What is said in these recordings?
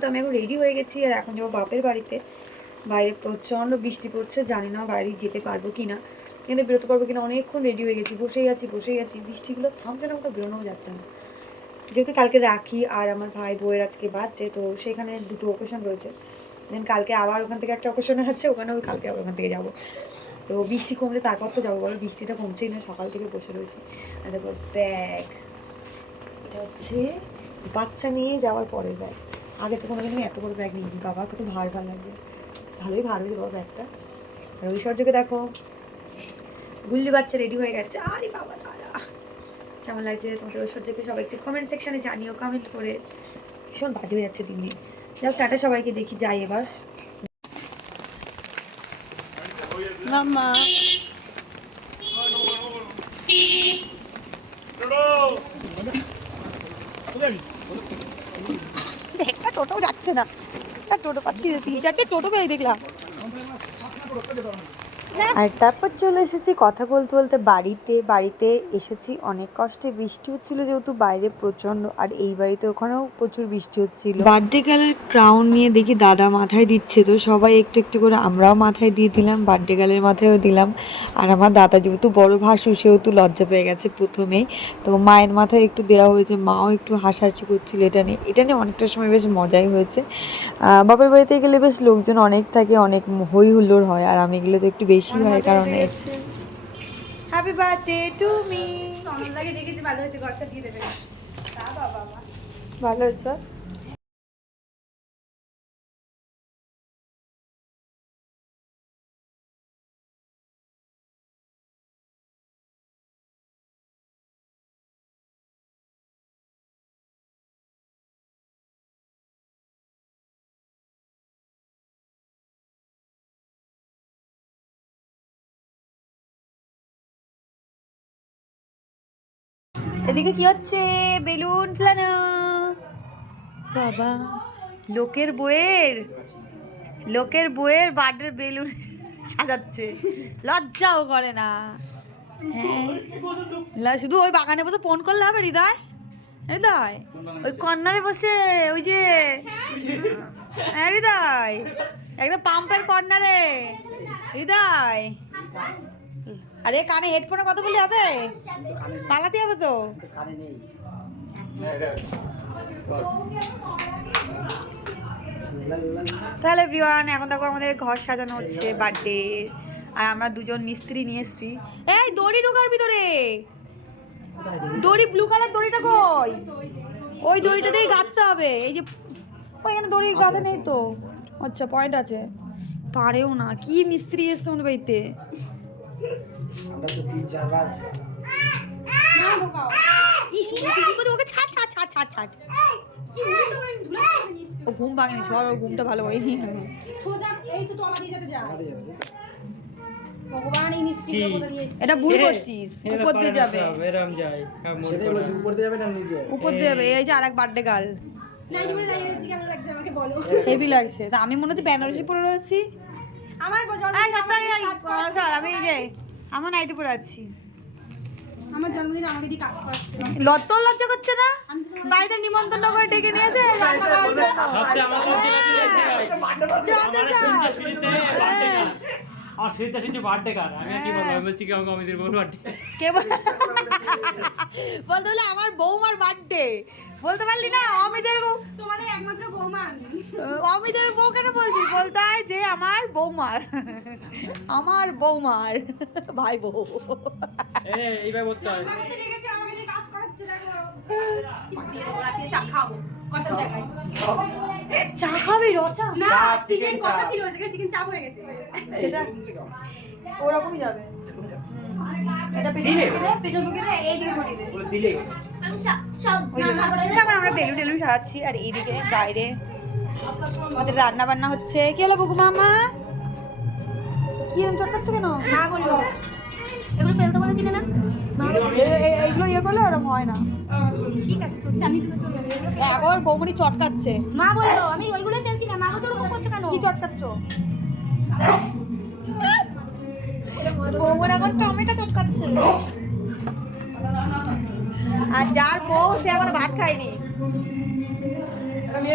তো আমি এখন রেডি হয়ে গেছি আর এখন যাব বাপের বাড়িতে। বাইরে প্রচণ্ড বৃষ্টি পড়ছে, জানি না বাইরে যেতে পারব কি না কিন্তু বেরোতে পারব কিনা, অনেকক্ষণ রেডি হয়ে গেছি, বসেই আছি বসেই আছি। বৃষ্টিগুলো থামছে না কোথাও বেরোনোও যাচ্ছে না। যেহেতু কালকে রাখি আর আমার ভাই বউয়ের আজকে বার্থডে তো সেখানে দুটো অকেশন রয়েছে। দেন কালকে আবার ওখান থেকে একটা অকেশন আছে, ওখানে ওখানেও কালকে আবার ওখান থেকে যাব। তো বৃষ্টি কমলে তারপর তো যাব, বলো বৃষ্টিটা কমছেই না, সকাল থেকে বসে রয়েছি। আর দেখো ব্যাগ এটা হচ্ছে বাচ্চা নিয়ে যাওয়ার পরের ব্যাগ আগে তো কোনো দিন এত বড় ব্যাগ নিইনি। বাবা কত ভার ভার লাগছে। ভালোই ভার হয়েছে বাবা ব্যাগটা আর ঐশ্বর্যকে দেখো। গুল্লি বাচ্চা রেডি হয়ে গেছে। আরে বাবা দাদা। কেমন লাগছে তোমাদের ঐশ্বর্যকে সবাই একটু কমেন্ট সেকশনে জানিও কমেন্ট করে। ভীষণ বাজে হয়ে যাচ্ছে দিন দিন যাও টাটা সবাইকে দেখি যাই এবার। মাম্মা। একটা টোটো যাচ্ছে না। টোটো পাচ্ছি তিন চারটে টোটো পেয়ে দেখলাম। আর তারপর চলে এসেছি কথা বলতে বলতে বাড়িতে। বাড়িতে এসেছি, অনেক কষ্টে। বৃষ্টি হচ্ছিল যেহেতু বাইরে প্রচণ্ড আর এই বাড়িতে ওখানেও প্রচুর বৃষ্টি হচ্ছিল। বার্থডে গালের ক্রাউন নিয়ে দেখি দাদা মাথায় দিচ্ছে, তো সবাই একটু একটু করে আমরাও মাথায় দিয়ে দিলাম বার্থডে গালের মাথায়ও দিলাম। আর আমার দাদা যেহেতু বড় ভাসু সেহেতু লজ্জা পেয়ে গেছে প্রথমেই তো মায়ের মাথায় একটু দেওয়া হয়েছে, মাও একটু হাসাহাসি করছিল এটা নিয়ে। এটা নিয়ে অনেকটা সময় বেশ মজাই হয়েছে। বাপের বাড়িতে গেলে বেশ লোকজন অনেক থাকে, অনেক হই হুল্লোড় হয়, আর আমি এগুলো তো একটু বেশি হয় কারণ হ্যাপি বার্থডে টু মি ভালো হয়েছে ঘরটা দিয়ে দেবে। তা বাবা মা। ভালো হয়েছে? এদিকে কি হচ্ছে? বেলুন ফেলানো বাবা, লোকের বইয়ের লোকের বইয়ের বার্থডে বেলুন সাজাচ্ছে। লজ্জাও করে না। হ্যাঁ। শুধু ওই বাগানে বসে ফোন করলে হবে, হৃদয়? হৃদয়? ওই কর্নারে বসে, ওই যে হ্যাঁ হৃদয়? একদম পাম্পের কর্নারে। হৃদয়? আরে কানে হেডফোনে কথা বললে হবে? পালাতে হবে তো। তাহলে এভরিওয়ান এখন দেখো আমাদের ঘর সাজানো হচ্ছে, বার্থডে। আর আমরা দুজন মিস্ত্রি নিয়ে এসেছি। এই, দড়ি ঢোকার ভিতরে। দড়ি ব্লু কালার দড়িটা কই? ওই দড়িটা দিয়েই গাঁথতে হবে। এই যে ওই এখানে দড়ি গাঁথা নেই তো। আচ্ছা পয়েন্ট আছে। পারেও না, কি মিস্ত্রি এসছে আমাদের বাড়িতে? ছাড় ছাড় ছাড় ও ঘুম ভাঙেনি সবার ওর ঘুমটা ভালো হয়নি। তো? এটা ভুল করছিস উপর দিয়ে যাবে। উপর দিয়ে যাবে না নিচে? উপর দিয়ে যাবে এই যে আরেক বার্থডে বলো? হেভি লাগছে। তা আমি মনে হচ্ছে বেনারসি পরে রয়েছি। আমার আমি এই যে আমার নাইটে পরে আছি। আমার জন্মদিন আমাকে দিয়ে কাজ করাচ্ছে। লজ্জা লজ্জা করছে না? বাড়িতে নিমন্ত্রণ করে ডেকে নিয়েছে সবটা আমার সুইটা শুনছি বার্থডে কার আমি কি বলব? আমি বলছি কি আমাকে অমিতের বউ বার্থডে কে বলতে বলে আমার বৌমার বার্থডে বলতে পারলি না? অমিতের বউ- তোমাদের একমাত্র বৌমা আমি। অমিতের বউ কেন বলছিস বলতে হয় যে আমার বৌমার। আমার বৌমার ভাই বউ। এ এইভাবে বলতে হয়। চা খাব কষা জায়গায় চা খাবি রচা না চিকেন কষা ছিল সেখানে চিকেন চাপ হয়ে গেছে। সেটা ওরকমই যাবে। আমরা বেলুন টেলুন সাজাচ্ছি আর এইদিকে বাইরে আমাদের রান্না বান্না হচ্ছে। কি হলো বুকু মামা কি এরকম চটকাচ্ছ কেন? না বলব এগুলো ফেলতে বলেছিলে না এইগুলো ইয়ে করলে ওরকম হয় না ঠিক আছে বৌমনি চটকাচ্ছে মা বলল আমি ওইগুলো ফেলছি না মা বলছে ওরকম করছ কেন কি চটকাচ্ছ বৌমন এখন টমেটো চটকাচ্ছে আর যার বউ সে এখন ভাত খায়নি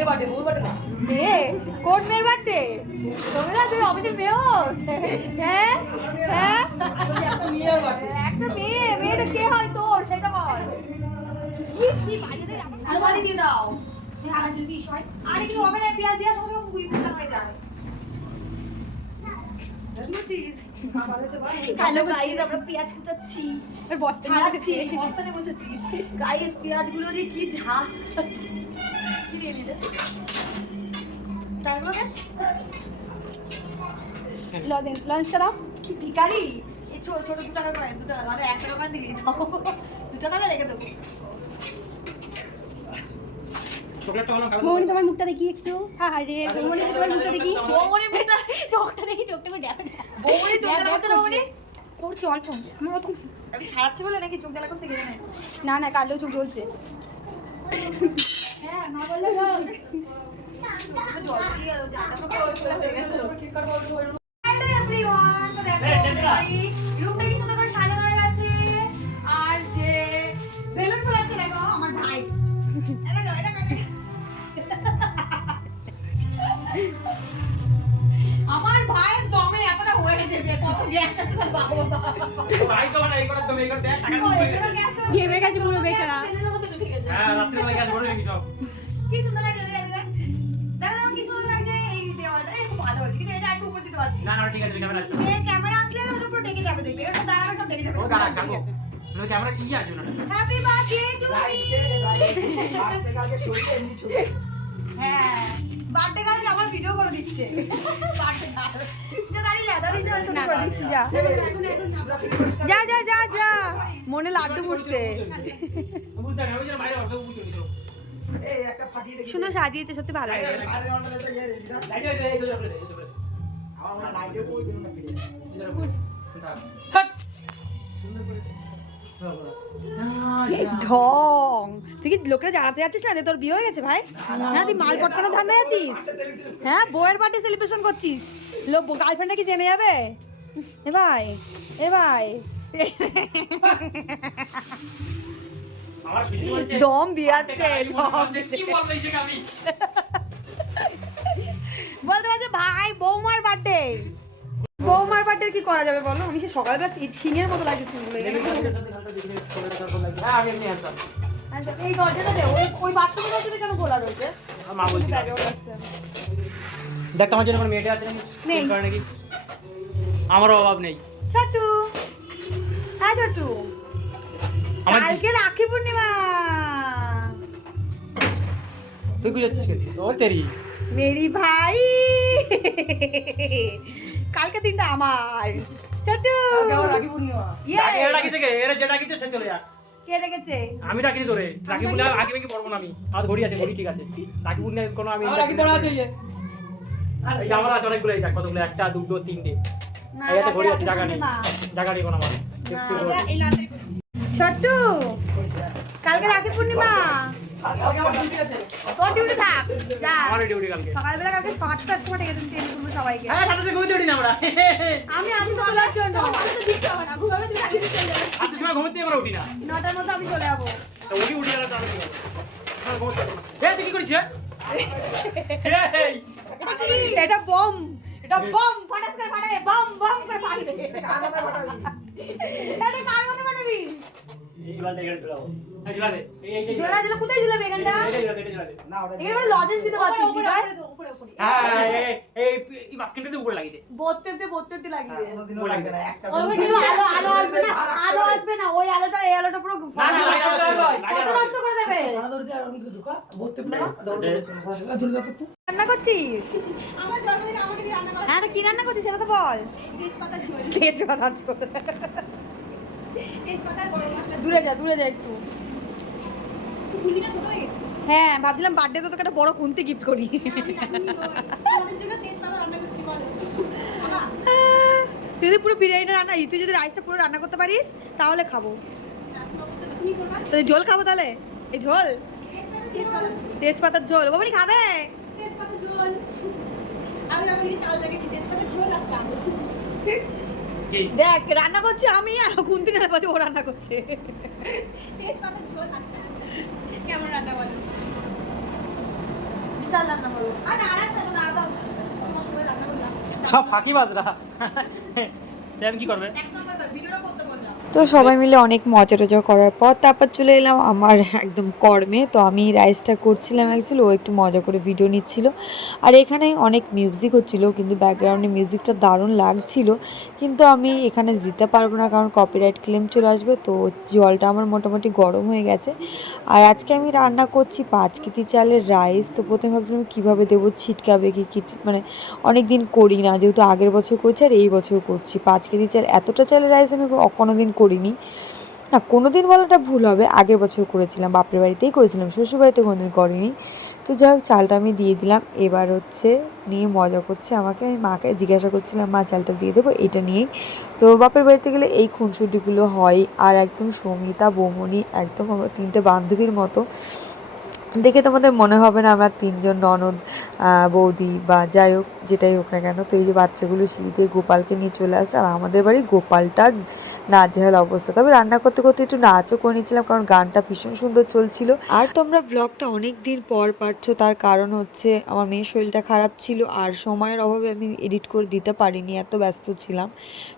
বার্থডে বউ বার্থডে না মেয়ে কোন মেয়ের বার্থডে তুমি না তুমি মেয়ে হ্যাঁ? হ্যাঁ? কি কি বাজে আলমারি দিয়ে দাও আরে কি হবে না পেঁয়াজ দেওয়ার সঙ্গে পুরি পুরি হয়ে যায় হ্যালো গাইস আমরা পেঁয়াজ কুচাচ্ছি বস্তানে বসেছি। গাইস পেঁয়াজগুলো দিয়ে কি ঝাল কি দিয়ে নিলে? তারগুলোকে লজেন্স লঞ্চটা দাও। ভিকারি ছোট ছোট দু টাকা করে দু টাকা। মানে একটা দোকান থেকে দিতে দাও। দু টাকা রেখে দেবো। মৌনি তোমার মুখটা দেখি একটু? মৌনি তোমার মুখটা দেখি? বৌমনি মুখটা চোখটা দেখি চোখটা করে দেখো। বৌমনি চোখ জ্বালা না বৌমনি। করছে অল্প আমার অত আমি ছাড়াচ্ছি বলে নাকি চোখ জ্বালা করতে গেলে না না কাটলেও চোখ জ্বলছে। হ্যাঁ মা বললে জল দিয়ে জানটা হয়ে গেল আর যে বেলুন ফোলাচ্ছে দেখো আমার ভাই। এটা আমার ভাইয়ের দমে এতটা হয়ে গেছে কত গ্যাস আছে তার বাবা ভাই তো মানে এই করে তুমি এই করে দেখ টাকা ঘেমে গেছে পুরো বেচারা। হ্যাঁ রাত্রি বেলা গ্যাস ভরে সব কি সুন্দর লাগে। দেখো, দেখো, কি সুন্দর লাগছে এই দেওয়ালটা। এই খুব ভালো হয়েছে। কিন্তু এটা একটু উপর দিতে পারতি। না না ঠিক আছে ক্যামেরা আসবে ক্যামেরা আসলে না, ওটার উপর ডেকে যাবে দেখবে। এটা দাঁড়াবে, সব ডেকে যাবে। ও গাড়া কাকু ক্যামেরা ই আসবে না! হ্যাঁ, birthday girl আমার ভিডিও করে দিচ্ছে। যা যা, যা, যা। মনে লাড্ডু ফুটছে সুন্দর সাজিয়েছে সত্যি ভালো লাগে লাইট ঢং। তুই কি লোকেরা জানাতে যাচ্ছিস না যে তোর বিয়ে হয়ে গেছে ভাই? হ্যাঁ তুই মাল পটকানো যাচ্ছিস? হ্যাঁ বউয়ের বার্থডে সেলিব্রেশন করছিস? লোক গার্লফ্রেন্ডটা কি জেনে যাবে? এ ভাই এ ভাই। আমার দম দিয়ে যাচ্ছে দম কি বলব এই যে আমি? বলতে পারছে ভাই বৌমার বার্থডে কি করা যাবে বলো? আমি সে সকালবেলা সিনের মতো লাগছে চুলগুলো হ্যাঁ এই দরজাটা দে ওই ওই বাথরুমের দরজাটা কেন খোলা রয়েছে। দেখ তোমার জন্য কোনো মেয়েটা আছে নাকি? নেই। ফোন করে নাকি? আমারও অভাব নেই। হ্যাঁ কালকে রাখি পূর্ণিমা। তুই কি যাচ্ছিস কে? তেরি। মেরি ভাই। কালকে দিনটা আমার। ইয়ে এরা ডাকিছে কে? এরা যে ডাকিছে সে চলে যা কে রেখেছে? আমি ডাকিনি তোরে। রাখি বুনা আগে মেকি পড়ব না আমি। আর ঘড়ি আছে ঘড়ি ঠিক আছে। রাখি বুনা কোনো আমি রাখি পড়া আছে এই আমার আছে অনেকগুলো এই দেখ কতগুলো? একটা দুটো তিনটে। এই ঘড়ি আছে জায়গা নেই। জায়গা নেই কোনো আমার। একটু ঘড়ি। এই লালটাই ছোট্টু কালকে রাখি পূর্ণিমা। তোর ডিউটি থাক যা। আমার ডিউটি কালকে সকালবেলা কালকে সাতটার সময় ডেকে দিন ট্রেন করব সবাইকে। হ্যাঁ সাথে সাথে ঘুমিয়ে না আমরা। আমি আছি তো তোলার জন্য আটটার সময় ঘুমোতে আমরা উঠি না। নটার মধ্যে আমি চলে যাব। তো উঠি উঠি গেলে তাহলে ঠিক আছে ঘুমোতে হবে। তুই কি করিস এটা বম এটা বম ফাটাস করে ফাটাবে বম বম করে ফাটবে। কার মধ্যে ফাটাবি? এই জোড়াতে এখানে ঝুলাবো। এই জোড়াতে, এই- কোথায় এখানটা এখানে লজেন্স দিতে পারছিস কি ভাই হ্যাঁ, এই- এই- এই মাঝখানটাতে উপরে লাগিয়ে দে। বত্তেতে বত্তেতে লাগিয়ে দে উপরে লাগিয়ে দে। ওই কিন্তু আলো আলো আসবে না আলো আসবে না ওই আলোটা এই আলোটা পুরো না, না, লাইট আলো, লাইট আলো, লাইট ফটো আলো। নষ্ট করে দেবে রান্না করছিস আমার জন্মদিনে আমাকে দিয়ে রান্না করা হ্যাঁ কি রান্না করছিস সেটা তো বল তেজপাতা ঝোল তেজপাতা ঝোল তেজপাতা গরম মশলা দূরে যা দূরে যা একটু হয়ে, ভাবছিলাম বার্থডেতে তোকে একটা বড় খুন্তি গিফট করি। তুই যদি পুরো বিরিয়ানিটা রান্না, তুই যদি রাইসটা পুরো রান্না করতে পারিস, তাহলে খাব। তুই ঝোল খাব তাহলে? এই ঝোল? তেজপাতার ঝোল। বাবানি খাবে? তেজপাতা ঝোল। আমি চাল রেখেছি তেজপাতা ঝোল আর চাল? দেখ রান্না করছি আমি আর খুন্তি রান্না করছি ও রান্না করছে। তেজপাতা ঝোল আর কেমন রান্না বলো? আর দাও সব ফাঁকিবাজরা। সে আমি কি করবে? এক নম্বর ভিডিওটা করতে বললাম। তো সবাই মিলে অনেক মজা টজা করার পর তারপর চলে এলাম আমার একদম কর্মে। তো আমি রাইসটা করছিলাম অ্যাকচুয়ালি ও একটু মজা করে ভিডিও নিচ্ছিল। আর এখানে অনেক মিউজিক হচ্ছিল কিন্তু ব্যাকগ্রাউন্ডে মিউজিকটা দারুণ লাগছিল। কিন্তু আমি এখানে দিতে পারব না কারণ কপিরাইট ক্লেম চলে আসবে তো জলটা আমার মোটামুটি গরম হয়ে গেছে। আর আজকে আমি রান্না করছি পাঁচ কেজি চালের রাইস তো প্রথমে ভাবছিলাম কীভাবে দেবো ছিটকাবে কি কি মানে অনেক দিন করি না যেহেতু আগের বছর করছি আর এই বছর করছি। পাঁচ কেজি চাল এতটা চালের রাইস আমি কোনো দিন করিনি। না কোনো দিন বলাটা ভুল হবে, আগের বছর করেছিলাম, বাপের বাড়িতেই করেছিলাম শ্বশুর বাড়িতে কোনো দিন করিনি। তো যাই হোক, চালটা আমি দিয়ে দিলাম, এবার হচ্ছে নিয়ে মজা করছে আমাকে, আমি মাকে জিজ্ঞাসা করছিলাম, মা, চালটা দিয়ে দেবো, এটা নিয়েই। তো বাপের বাড়িতে গেলে এই খুনসুটিগুলো হয়, আর একদম সমিতা বোমনি একদম আমার তিনটে বান্ধবীর মতো। দেখে তোমাদের মনে হবে না আমরা তিনজন ননদ বৌদি বা যাই হোক, যেটাই হোক না কেন। তো এই যে বাচ্চাগুলো সিঁড়ি দিয়ে গোপালকে নিয়ে চলে আসে, আর আমাদের বাড়ি গোপালটার নাজেহাল অবস্থা। তবে রান্না করতে করতে একটু নাচও করে নিয়েছিলাম, কারণ গানটা ভীষণ সুন্দর চলছিল। আর তোমরা ব্লগটা অনেক দিন পর পাচ্ছ তার কারণ হচ্ছে আমার মেয়ের শরীরটা খারাপ ছিল, আর সময়ের অভাবে আমি এডিট করে দিতে পারিনি, এত ব্যস্ত ছিলাম।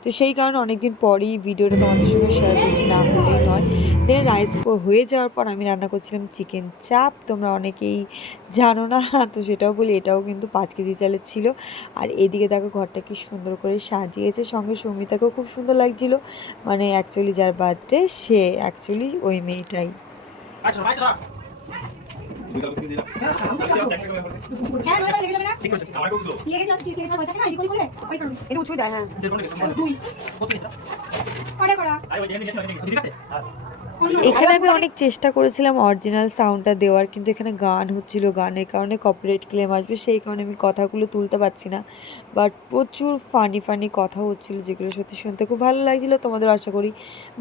তো সেই কারণে অনেকদিন পরেই ভিডিওটা তোমাদের সঙ্গে শেয়ার করছি, না হলেই নয়। দেন রাইস হয়ে যাওয়ার পর আমি রান্না করছিলাম চিকেন চাপ তোমরা অনেকেই জানো না তো সেটাও বলি এটাও কিন্তু পাঁচ কেজি চালের ছিল। আর এদিকে দেখো ঘরটা কি সুন্দর করে সাজিয়েছে সঙ্গে সৌমিতাকেও খুব সুন্দর লাগছিল। মানে অ্যাকচুয়ালি যার বার্থডে সে অ্যাকচুয়ালি ওই মেয়েটাই। অর্ডার করা। এখানে আমি অনেক চেষ্টা করেছিলাম অরিজিনাল সাউন্ডটা দেওয়ার, কিন্তু এখানে গান হচ্ছিল গানের কারণে কপিরাইট ক্লেম আসবে, সেই কারণে আমি কথাগুলো তুলতে পারছি না। বাট প্রচুর ফানি ফানি কথা হচ্ছিল যেগুলো সত্যি শুনতে খুব ভালো লাগছিল, তোমাদের আশা করি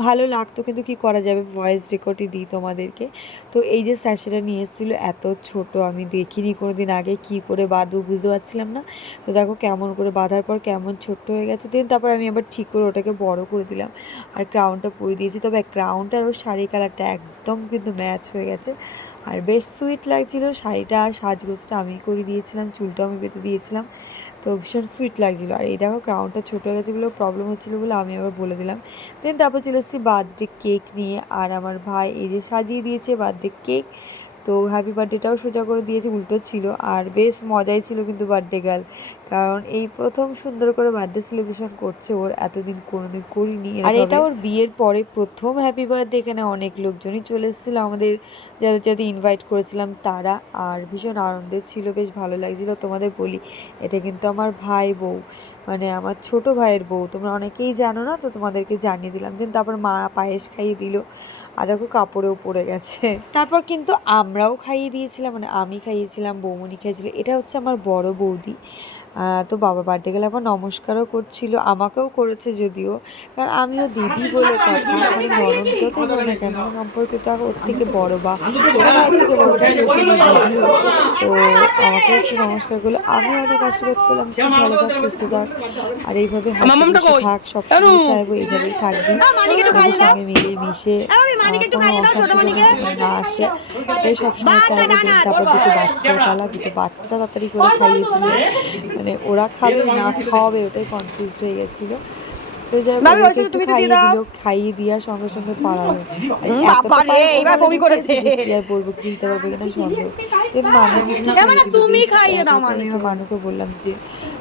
ভালো লাগতো, কিন্তু কি করা যাবে? ভয়েস রেকর্ডই দিই তোমাদেরকে। তো এই যে স্যাশেটা নিয়ে এসেছিল, এত ছোট, আমি দেখিনি কোনো দিন আগে কি করে বাঁধবো বুঝতে পারছিলাম না। তো দেখো কেমন করে বাঁধার পর কেমন ছোট্ট হয়ে গেছে দেন তারপর আমি আবার ঠিক করে ওটাকে বড় করে দিলাম। আর ক্রাউনটা পরে দিয়েছি, তবে ক্রাউনটা আর ওর শাড়ি কালারটা একদম কিন্তু ম্যাচ হয়ে গেছে। আর বেশ সুইট লাগছিল, শাড়িটা সাজগোজটা আমি করে দিয়েছিলাম, চুলটাও আমি বেঁধে দিয়েছিলাম, তো ভীষণ সুইট লাগছিল। আর এই দেখো ক্রাউনটা ছোটো হয়ে গেছে বলে প্রবলেম হচ্ছিল বলে আমি আবার বলে দিলাম। দেন তারপর চলে এসেছি বার্থডে কেক নিয়ে, আর আমার ভাই এই যে সাজিয়ে দিয়েছে বার্থডে কেক তো হ্যাপি বার্থডেটাও সোজা করে দিয়েছে উল্টো ছিল। আর বেশ মজাই ছিল কিন্তু বার্থডে গার্ল কারণ এই প্রথম সুন্দর করে বার্থডে সেলিব্রেশন করছে ওর এতদিন কোনোদিন করিনি আর এটা ওর বিয়ের পরে প্রথম হ্যাপি বার্থডে এখানে অনেক লোকজনই চলে এসেছিল। আমাদের যাদের যাদের ইনভাইট করেছিলাম তারা। আর ভীষণ আনন্দের ছিল বেশ ভালো লাগছিল। তোমাদের বলি এটা কিন্তু আমার ভাই বউ মানে আমার ছোট ভাইয়ের বউ। তোমরা অনেকেই জানো না তো তোমাদেরকে জানিয়ে দিলাম। দেন তারপর মা পায়েস খাইয়ে দিল। আর দেখো কাপড়েও পড়ে গেছে। তারপর কিন্তু আমরাও খাইয়ে দিয়েছিলাম মানে আমি খাইয়েছিলাম, বৌমনি খেয়েছিল এটা হচ্ছে আমার বড় বৌদি। তো বাবা বার্থডে গেলে আবার নমস্কারও করছিল আমাকেও করেছে যদিও। কারণ আমিও দিদি বলে কথা মানে নরম হোক না কেন সম্পর্কে তো ওর থেকে বড় বা তো আমাকে একটু নমস্কার করল। আমি অনেক আশীর্বাদ করলাম খুব ভালো থাক সুস্থ থাক। আর এইভাবে থাক সবসময় চাইব এইভাবেই থাকবি। সঙ্গে মিলে মিশে কোনো অশান্তি না আসে। এটাই সবসময় চাইব তারপর দুটো বাচ্চা পালা দুটো বাচ্চা তাড়াতাড়ি করে খাইয়ে দিলে মানে ওরা খাবে না খাওয়াবে ওটাই কনফিউজড হয়ে গেছিল। তো যাই হোক তুমি খাইয়ে দিয়ে দিল খাইয়ে দেওয়ার সঙ্গে সঙ্গে পালালো। এবার বমি করেছে। কি আর বলব দিতে পারবে কিনা সন্দেহ। মানে খাইয়ে দিল, তুমি খাইয়ে দাও আমি মানুকে। বললাম যে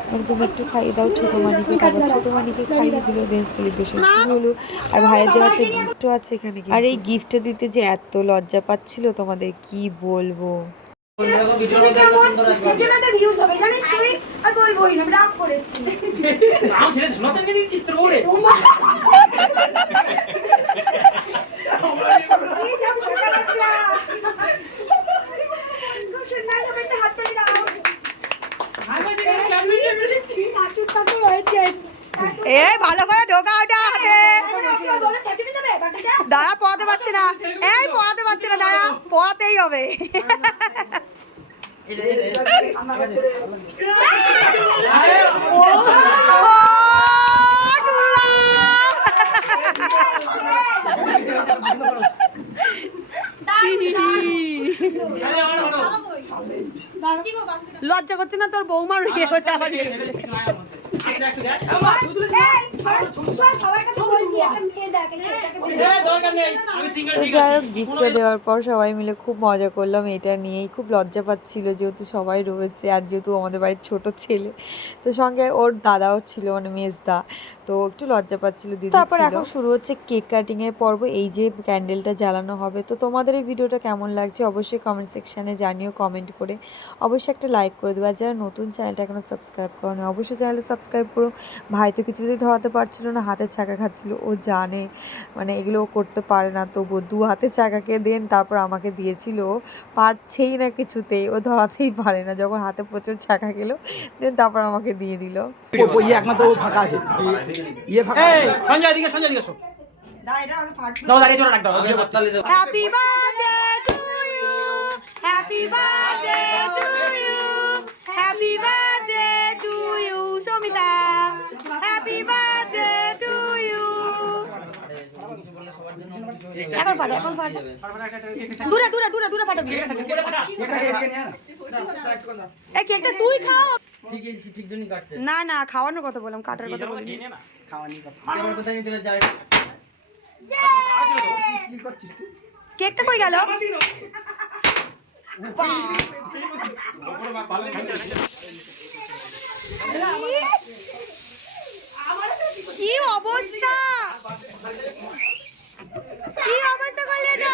মানে তুমি একটু খাইয়ে দাও ছোট মানিকে তারপর ছোট মানিকে খাইয়ে দিল দেন সেলিব্রেশন শুরু হলো। আর ভাইয়ের দেওয়ার একটা গিফটও আছে এখানে আর এই গিফটটা দিতে যে এত লজ্জা পাচ্ছিল তোমাদের কি বলব? ভালো করে ঢোকা ওটা হাতে। দাঁড়া, পড়াতে পারছে না। এই, পড়াতে পারছে না, দাঁড়া, পড়াতেই হবে। লজ্জা করছে না তোর বৌমার সিঙ্গেল তো যাই হোক গিফটটা দেওয়ার পর সবাই মিলে খুব মজা করলাম এটা নিয়েই খুব লজ্জা পাচ্ছিল যেহেতু সবাই রয়েছে আর যেহেতু আমাদের বাড়ির ছোট ছেলে। তো সঙ্গে ওর দাদাও ছিল মানে মেজদা তো একটু লজ্জা পাচ্ছিল দিদি তারপর এখন শুরু হচ্ছে কেক কাটিং এর পর্ব এই যে ক্যান্ডেলটা জ্বালানো হবে। তো তোমাদের এই ভিডিওটা কেমন লাগছে অবশ্যই কমেন্ট সেকশনে জানিও কমেন্ট করে। অবশ্যই একটা লাইক করে দেবে আর যারা নতুন চ্যানেলটা এখনও সাবস্ক্রাইব করো অবশ্যই চ্যানেলটা সাবস্ক্রাইব করো। ভাই তো কিছুতেই ধরাতে পারছিল না হাতে ছাকা খাচ্ছিল। ও জানে মানে এগুলো ও করতে পারে না তবু দু হাতে চাকাকে দেন তারপর আমাকে দিয়েছিল। পারছেই না কিছুতেই ও ধরাতেই পারে না যখন হাতে প্রচুর চাকা গেল দেন তারপর আমাকে দিয়ে দিল। ওই ইয়ে একমাত্র ও ফাঁকা আছে। ইয়ে সঞ্জয় দিকে সঞ্জয় দিকে happy birthday to you happy birthday to you happy birthday এখন ফাটো এখন ফাটো দূরে দূরে দূরে দূরে ফাটো এই কেকটা তুই খাও। ঠিক আছে ঠিক জন্যই কাটছে। না না খাওয়ানোর কথা বললাম কাটার কথা বলি খাওয়ানি কথা। নিয়ে চলে যায় কি করছিস কেকটা কই গেল কি অবস্থা কি অবস্থা করলে এটা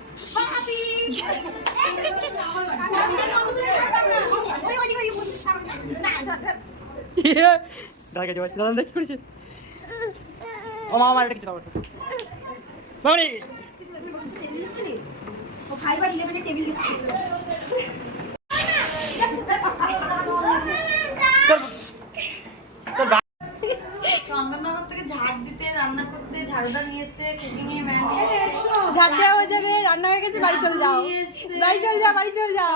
ও মামা এটা কিছু মামনি থেকে ঝাড় দিতে রান্না করতে ঝাড়ুদার নিয়ে এসছে কুকিং এর ম্যান নিয়ে এসছে ঝাড় দেওয়া হয়ে যাবে রান্না হয়ে গেছে বাড়ি চলে যাও। বাড়ি চলে যাও বাড়ি চলে যাও।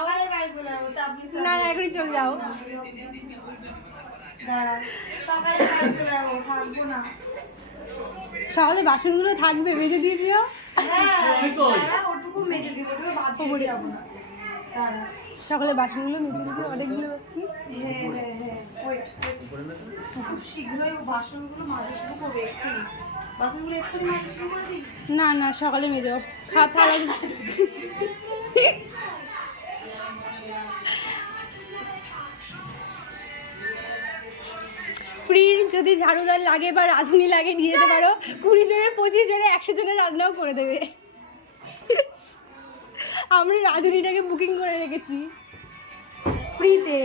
না না এখনই চলে যাও। সকালে বাড়ি চলে যাব সকালে বাসনগুলো থাকবে বেজে দিয়ে দিও। হ্যাঁ ওটুকু মেজে দিব ওটুকু বাদ যাব না। সকালে বাসনগুলো মেজে দিবি অনেকগুলো না না, সকালে মেজে। খাওয়া থালা ফ্রির যদি ঝাড়ুদার লাগে বা রাঁধুনি লাগে, নিয়ে যেতে পারো। কুড়ি জনের পঁচিশ জনে, একশো জনের রান্নাও করে দেবে। আমরা রাধুনিটাকে বুকিং করে রেখেছি। ফ্রিতে